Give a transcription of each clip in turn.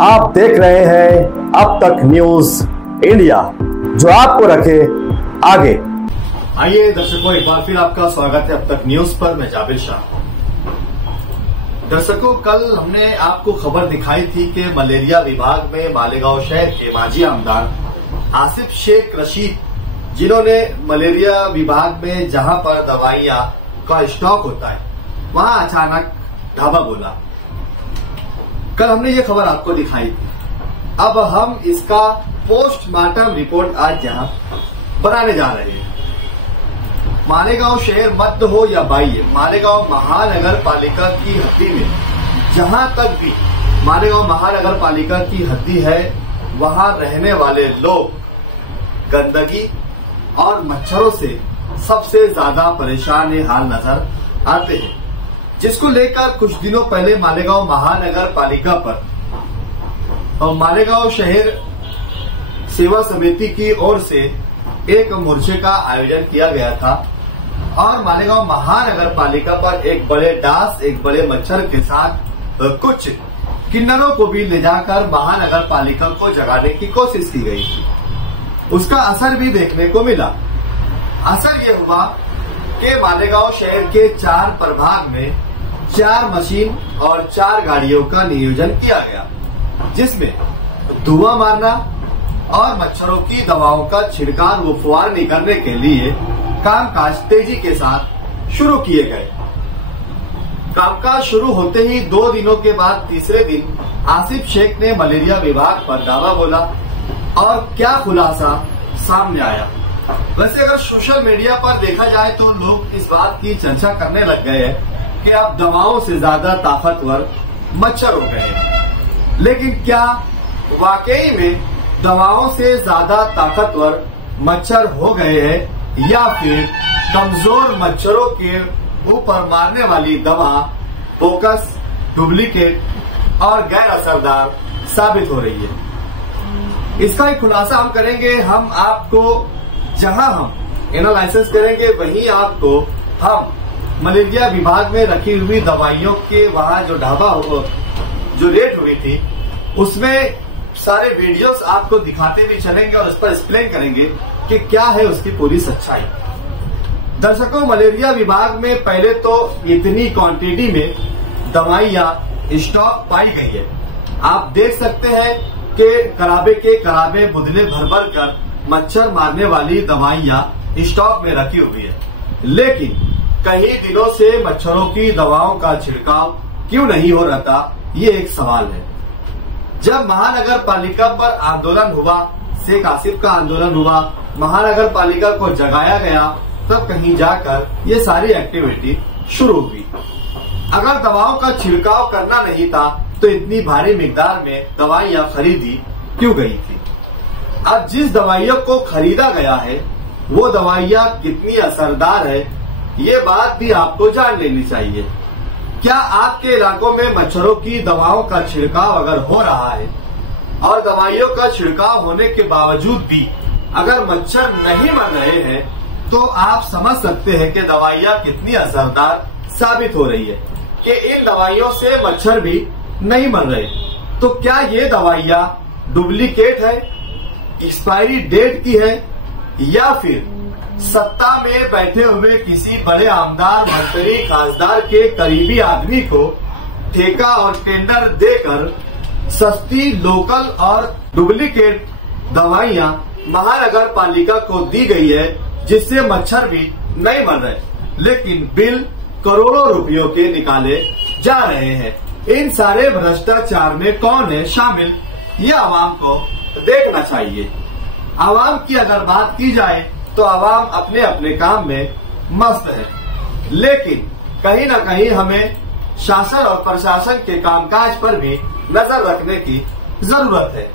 आप देख रहे हैं अब तक न्यूज इंडिया, जो आपको रखे आगे। आइए दर्शकों, एक बार फिर आपका स्वागत है अब तक न्यूज पर। मैं जाबिर शाह। दर्शकों, कल हमने आपको खबर दिखाई थी कि मलेरिया विभाग में मालेगांव शहर के माजी आमदार आसिफ शेख रशीद, जिन्होंने मलेरिया विभाग में जहां पर दवाइयां का स्टॉक होता है वहां अचानक ढाबा बोला। कल हमने ये खबर आपको दिखाई थी। अब हम इसका पोस्टमार्टम रिपोर्ट आज यहां बनाने जा रहे हैं। मालेगांव शहर मध्य हो या बाह्य, मालेगांव महानगर पालिका की हद्दी में जहां तक भी मालेगांव महानगर पालिका की हद्दी है, वहां रहने वाले लोग गंदगी और मच्छरों से सबसे ज्यादा परेशान ये हाल नजर आते हैं, जिसको लेकर कुछ दिनों पहले मालेगांव महानगर पालिका पर और मालेगांव शहर सेवा समिति की ओर से एक मोर्चे का आयोजन किया गया था और मालेगांव महानगर पालिका पर एक बड़े डांस, एक बड़े मच्छर के साथ कुछ किन्नरों को भी ले जाकर महानगर पालिका को जगाने की कोशिश की गई थी। उसका असर भी देखने को मिला। असर ये हुआ कि मालेगांव शहर के 4 प्रभाग में 4 मशीन और 4 गाड़ियों का नियोजन किया गया, जिसमें धुआं मारना और मच्छरों की दवाओं का छिड़काव व फुहारनी करने के लिए कामकाज तेजी के साथ शुरू किए गए। कामकाज शुरू होते ही 2 दिनों के बाद तीसरे दिन आसिफ शेख ने मलेरिया विभाग पर दावा बोला और क्या खुलासा सामने आया। वैसे अगर सोशल मीडिया पर देखा जाए तो लोग इस बात की चर्चा करने लग गए हैं कि अब दवाओं से ज्यादा ताकतवर मच्छर हो गए हैं, लेकिन क्या वाकई में दवाओं से ज्यादा ताकतवर मच्छर हो गए हैं या फिर कमजोर मच्छरों के ऊपर मारने वाली दवा बोगस, डुप्लीकेट और गैर असरदार साबित हो रही है? इसका एक खुलासा हम करेंगे। हम आपको जहां हम एनालिसिस करेंगे वहीं आपको हम मलेरिया विभाग में रखी हुई दवाइयों के वहां जो ढाबा जो रेट हुई थी उसमें सारे वीडियोस आपको दिखाते भी चलेंगे और उस पर एक्सप्लेन करेंगे कि क्या है उसकी पूरी सच्चाई। दर्शकों, मलेरिया विभाग में पहले तो इतनी क्वांटिटी में दवाइयां स्टॉक पाई गई है। आप देख सकते हैं कि कराबे के कराबे बुदले भर भर कर मच्छर मारने वाली दवाइयां स्टॉक में रखी हुई है, लेकिन कई दिनों से मच्छरों की दवाओं का छिड़काव क्यों नहीं हो रहा था, ये एक सवाल है। जब महानगर पालिका पर आंदोलन हुआ, शेख आसिफ का आंदोलन हुआ, महानगर पालिका को जगाया गया, तब कहीं जाकर ये सारी एक्टिविटी शुरू हुई। अगर दवाओं का छिड़काव करना नहीं था तो इतनी भारी मिकदार में दवाइयां खरीदी क्यों गई थी? अब जिस दवाइयों को खरीदा गया है वो दवाइयां कितनी असरदार है, ये बात भी आपको जान लेनी चाहिए। क्या आपके इलाकों में मच्छरों की दवाओं का छिड़काव अगर हो रहा है और दवाइयों का छिड़काव होने के बावजूद भी अगर मच्छर नहीं मर रहे हैं, तो आप समझ सकते हैं कि दवाइयां कितनी असरदार साबित हो रही है कि इन दवाइयों से मच्छर भी नहीं मर रहे। तो क्या ये दवाइयां डुप्लीकेट है, एक्सपायरी डेट की है, या फिर सत्ता में बैठे हुए किसी बड़े आमदार, मंत्री, खासदार के करीबी आदमी को ठेका और टेंडर देकर सस्ती लोकल और डुप्लीकेट दवाइयां महानगर पालिका को दी गई है, जिससे मच्छर भी नहीं मर रहे, लेकिन बिल करोड़ों रुपयों के निकाले जा रहे हैं। इन सारे भ्रष्टाचार में कौन है शामिल, ये आवाम को देखना चाहिए। आवाम की अगर बात की जाए तो आवाम अपने अपने काम में मस्त है, लेकिन कहीं न कहीं हमें शासन और प्रशासन के कामकाज पर भी नजर रखने की जरूरत है।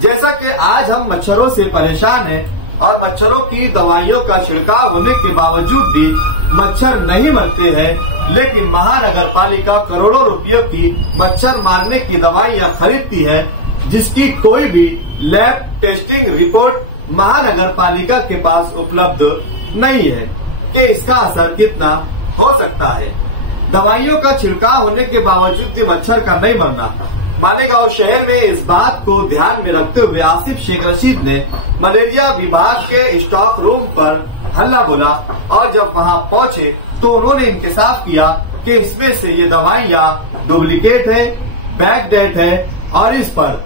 जैसा कि आज हम मच्छरों से परेशान हैं और मच्छरों की दवाइयों का छिड़काव होने के बावजूद भी मच्छर नहीं मरते हैं, लेकिन महानगर पालिका करोड़ों रुपयों की मच्छर मारने की दवाइयां खरीदती है, जिसकी कोई भी लैब टेस्टिंग रिपोर्ट महानगर पालिका के पास उपलब्ध नहीं है कि इसका असर कितना हो सकता है। दवाइयों का छिड़काव होने के बावजूद भी मच्छर का नहीं मरना मालेगांव शहर में इस बात को ध्यान में रखते हुए आसिफ शेख रशीद ने मलेरिया विभाग के स्टॉक रूम पर हल्ला बोला और जब वहां पहुंचे तो उन्होंने इंकशाफ किया कि इसमें से ये दवाइयां डुप्लीकेट है, बैकडेट है और इस पर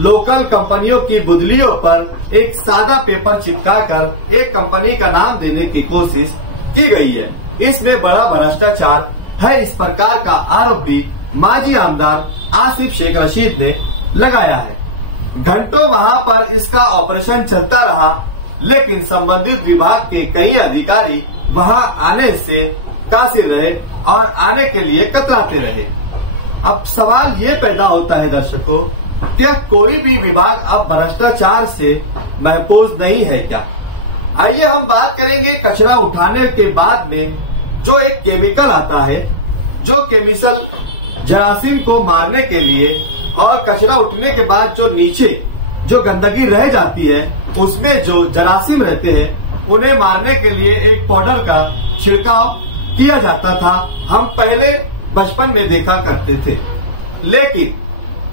लोकल कंपनियों की बुदलियों पर एक सादा पेपर चिपकाकर एक कंपनी का नाम देने की कोशिश की गई है। इसमें बड़ा भ्रष्टाचार है, इस प्रकार का आरोप भी माजी आमदार आसिफ शेख रशीद ने लगाया है। घंटों वहां पर इसका ऑपरेशन चलता रहा, लेकिन संबंधित विभाग के कई अधिकारी वहां आने से कासिर रहे और आने के लिए कतराते रहे। अब सवाल ये पैदा होता है दर्शकों, क्या कोई भी विभाग अब भ्रष्टाचार से महफूज नहीं है क्या? आइए हम बात करेंगे कचरा उठाने के बाद में जो एक केमिकल आता है, जो केमिकल जरासीम को मारने के लिए और कचरा उठने के बाद जो नीचे जो गंदगी रह जाती है उसमें जो जरासीम रहते हैं उन्हें मारने के लिए एक पाउडर का छिड़काव किया जाता था। हम पहले बचपन में देखा करते थे, लेकिन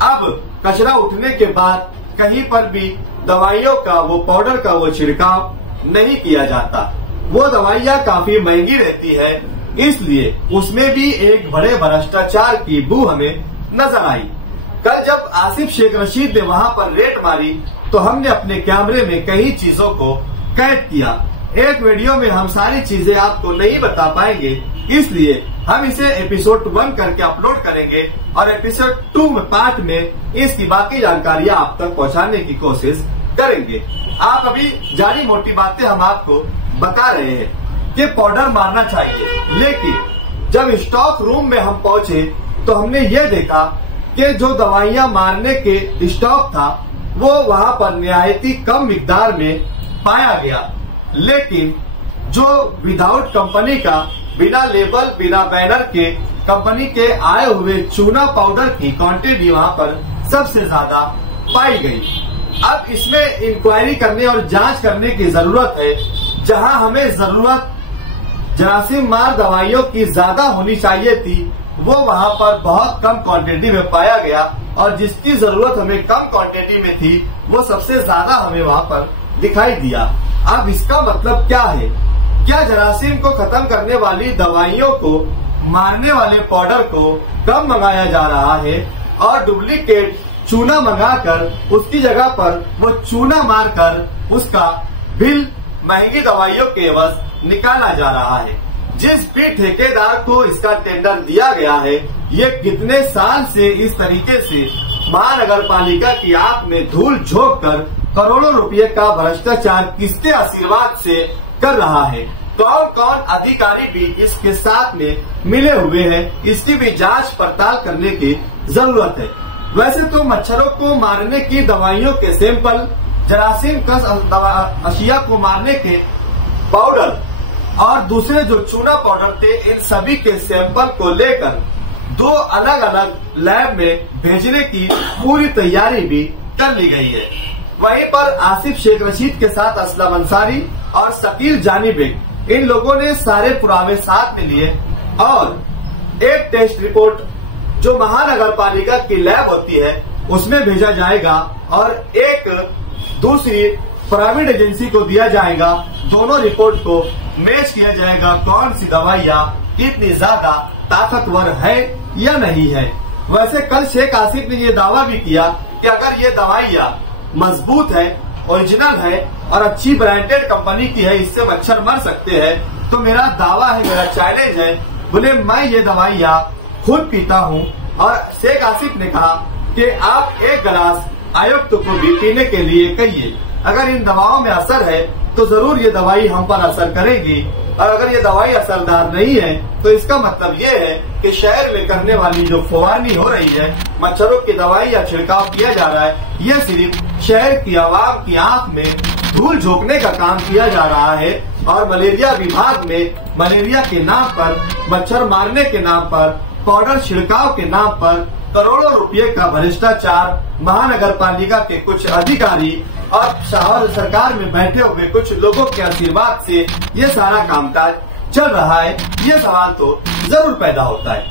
अब कचरा उठने के बाद कहीं पर भी दवाइयों का वो पाउडर का वो छिड़काव नहीं किया जाता। वो दवाइयाँ काफी महंगी रहती है, इसलिए उसमें भी एक बड़े भ्रष्टाचार की बू हमें नजर आई। कल जब आसिफ शेख रशीद ने वहां पर रेड मारी तो हमने अपने कैमरे में कई चीजों को कैद किया। एक वीडियो में हम सारी चीजें आपको नहीं बता पाएंगे, इसलिए हम इसे एपिसोड 1 करके अपलोड करेंगे और एपिसोड 2 में पार्ट में इसकी बाकी जानकारियां आप तक पहुंचाने की कोशिश करेंगे। आप अभी जानी मोटी बातें हम आपको बता रहे हैं कि पाउडर मारना चाहिए, लेकिन जब स्टॉक रूम में हम पहुंचे तो हमने ये देखा कि जो दवाइयां मारने के स्टॉक था वो वहां पर निहायती कम मिकदार में पाया गया, लेकिन जो विदाउट कंपनी का, बिना लेबल बिना बैनर के कंपनी के आए हुए चूना पाउडर की क्वांटिटी वहां पर सबसे ज्यादा पाई गई। अब इसमें इंक्वायरी करने और जांच करने की जरूरत है। जहां हमें जरूरत जरासीम मार दवाइयों की ज्यादा होनी चाहिए थी, वो वहां पर बहुत कम क्वांटिटी में पाया गया और जिसकी जरूरत हमें कम क्वांटिटी में थी वो सबसे ज्यादा हमें वहां पर दिखाई दिया। अब इसका मतलब क्या है? क्या जरासीम को खत्म करने वाली दवाइयों को मारने वाले पाउडर को कम मंगाया जा रहा है और डुप्लीकेट चूना मंगाकर उसकी जगह पर वो चूना मारकर उसका बिल महंगी दवाइयों के एवज निकाला जा रहा है? जिस भी ठेकेदार को इसका टेंडर दिया गया है, ये कितने साल से इस तरीके से महानगर पालिका की आंख में धूल झोंक कर करोड़ों रुपए का भ्रष्टाचार किसके आशीर्वाद से कर रहा है? कौन कौन अधिकारी भी इसके साथ में मिले हुए हैं, इसकी भी जांच पड़ताल करने की जरूरत है। वैसे तो मच्छरों को मारने की दवाइयों के सैंपल, जरासीम कस अशिया को मारने के पाउडर और दूसरे जो चूना पाउडर थे, इन सभी के सैंपल को लेकर 2 अलग अलग लैब में भेजने की पूरी तैयारी भी कर ली गई है। वहीं पर आसिफ शेख रशीद के साथ असलम अंसारी और शकील जानी बेग, इन लोगों ने सारे पुरावे साथ में लिए और एक टेस्ट रिपोर्ट जो महानगर पालिका की लैब होती है उसमें भेजा जाएगा और एक दूसरी प्राइवेट एजेंसी को दिया जाएगा। दोनों रिपोर्ट को मैच किया जाएगा, कौन सी दवाइयाँ कितनी ज्यादा ताकतवर है या नहीं है। वैसे कल शेख आसिफ ने ये दावा भी किया कि अगर ये दवाइयाँ मजबूत है, ओरिजिनल है और अच्छी ब्रांडेड कंपनी की है, इससे मच्छर मर सकते हैं, तो मेरा दावा है, मेरा चैलेंज है, बोले मैं ये दवाइयाँ खुद पीता हूँ। और शेख आसिफ ने कहा कि आप एक गिलास आयुक्त को भी पीने के लिए कहिए। अगर इन दवाओं में असर है तो जरूर ये दवाई हम पर असर करेगी, और अगर ये दवाई असरदार नहीं है तो इसका मतलब ये है कि शहर में करने वाली जो फुवारनी हो रही है, मच्छरों की दवाई या छिड़काव किया जा रहा है, ये सिर्फ शहर की आवाम की आंख में धूल झोंकने का काम किया जा रहा है। और मलेरिया विभाग में मलेरिया के नाम पर, मच्छर मारने के नाम पर, पाउडर छिड़काव के नाम पर करोड़ों रुपए का भ्रष्टाचार महानगर पालिका के कुछ अधिकारी और सरकार में बैठे हुए कुछ लोगों के आशीर्वाद से ये सारा कामकाज चल रहा है। ये सवाल तो जरूर पैदा होता है।